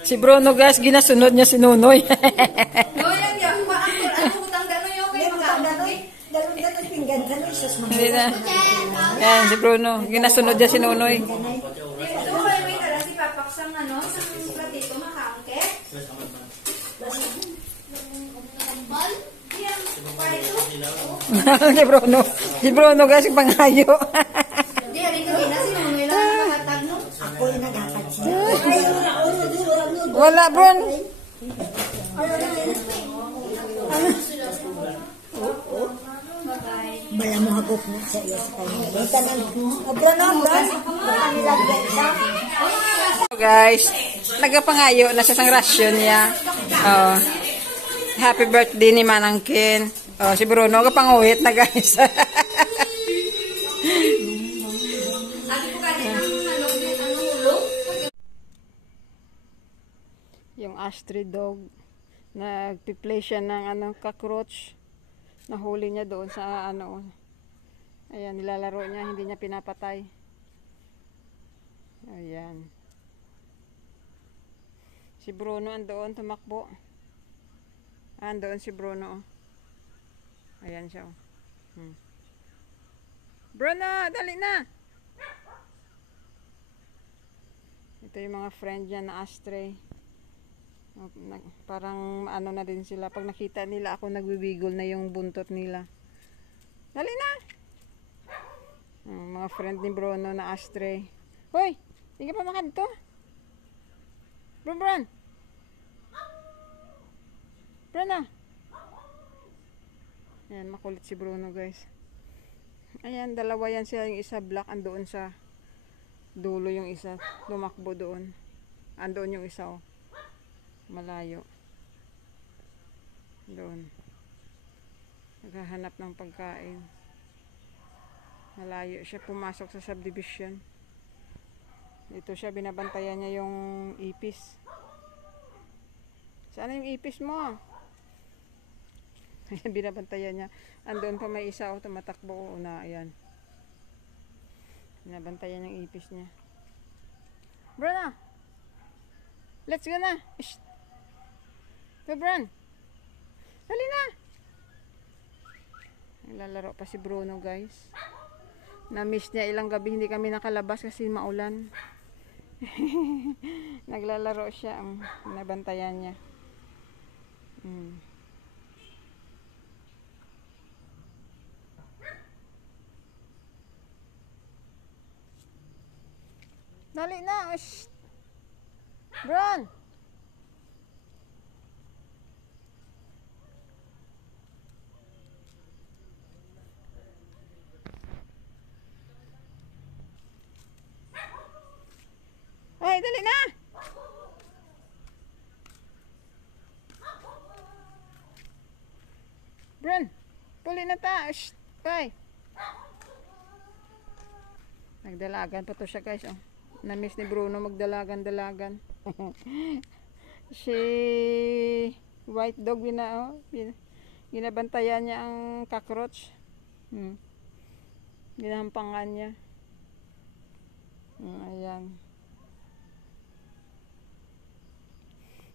Si Bruno guys, ginasunod niya si Nunoy. Noyan ya, ano utang danoy yo kay mag-danoy. Dalon pinggan danoy sus mga. Hindi na. Yan, si Bruno. Ginasunod niya si Nunoy. Ito ba may dala si Papak sang ano, sang platito makaangke? Bal? Yan, para ito. Si Bruno. Si Bruno guys, pangayo. Di ari ka na si Nonoy lang nakatag no. Ako yung naghatag siya. Wala, Bron. Malamang hagop na sa iyo sa kanya. Dito nang abra-abra. Nilagay siya. Guys, nagapangayo na sa sang rasyon niya. Oh. Happy birthday ni Manangkin. Oh, si Bruno kapanguhit na guys. Yung Astrid dog, nagpi-play siya ng cockroach. Nahuli niya doon sa ano. Ayan, nilalaro niya, hindi niya pinapatay. Ayan. Si Bruno andoon tumakbo. Andoon si Bruno. Ayan siya. Bruno, dali na. Ito yung mga friend niya na astray. Parang ano na din sila. Pag nakita nila ako, nagbibigol na yung buntot nila. Dali na. Mga friend ni Bruno na astray. Hoy, hindi pa makanto. Bron. Bruno. Ayan, makulit si Bruno guys. Ayan, dalawa yan siya. Yung isa black, andoon sa dulo yung isa. Lumakbo doon. Andoon yung isa oh. Malayo. Doon. Naghahanap ng pagkain. Malayo siya. Pumasok sa subdivision. Dito siya, binabantayan niya yung ipis. Saan yung ipis mo? Binabantayan niya. Andun pa may isa o tumatakbo na. Ayan. Binabantayan yung ipis niya. Bruno! Let's go na! Shh. Bron! Dali na! Naglalaro pa si Bruno guys. Na-miss niya ilang gabi hindi kami nakalabas kasi maulan. Naglalaro siya. Nabantayan niya. Dali na! Shh. Bron! Ay, dali na! Bron, puli na ta. Shh, bye. Nagdalagan pa to siya guys. Oh. Na-miss ni Bruno magdalagan-dalagan. Si white dog ginabantayan niya ang cockroach. Ginahampangan niya. Ayan.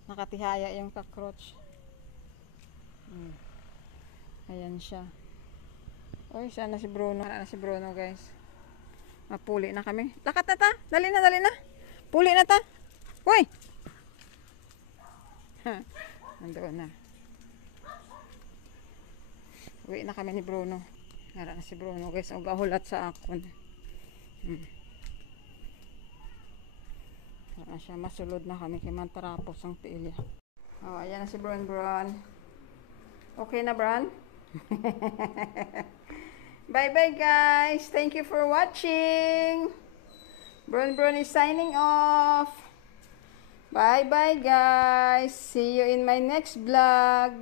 Nakatihaya yung cockroach. Ayan siya. Oy, sana si Bruno. Sana si Bruno guys. Mapuli na kami. Lakat na ta. Dali na. Puli na ta. Uy! Nandoon na. Uwi na kami ni Bruno. Nara na si Bruno guys. O gahulat sa akon. Nara siya. Masulod na kami. Kaya mantarapos ang tiilya. Oh, ayan na si Bron. Okay na Bron? Bye guys. Thank you for watching. Bron is signing off. Bye guys. See you in my next vlog.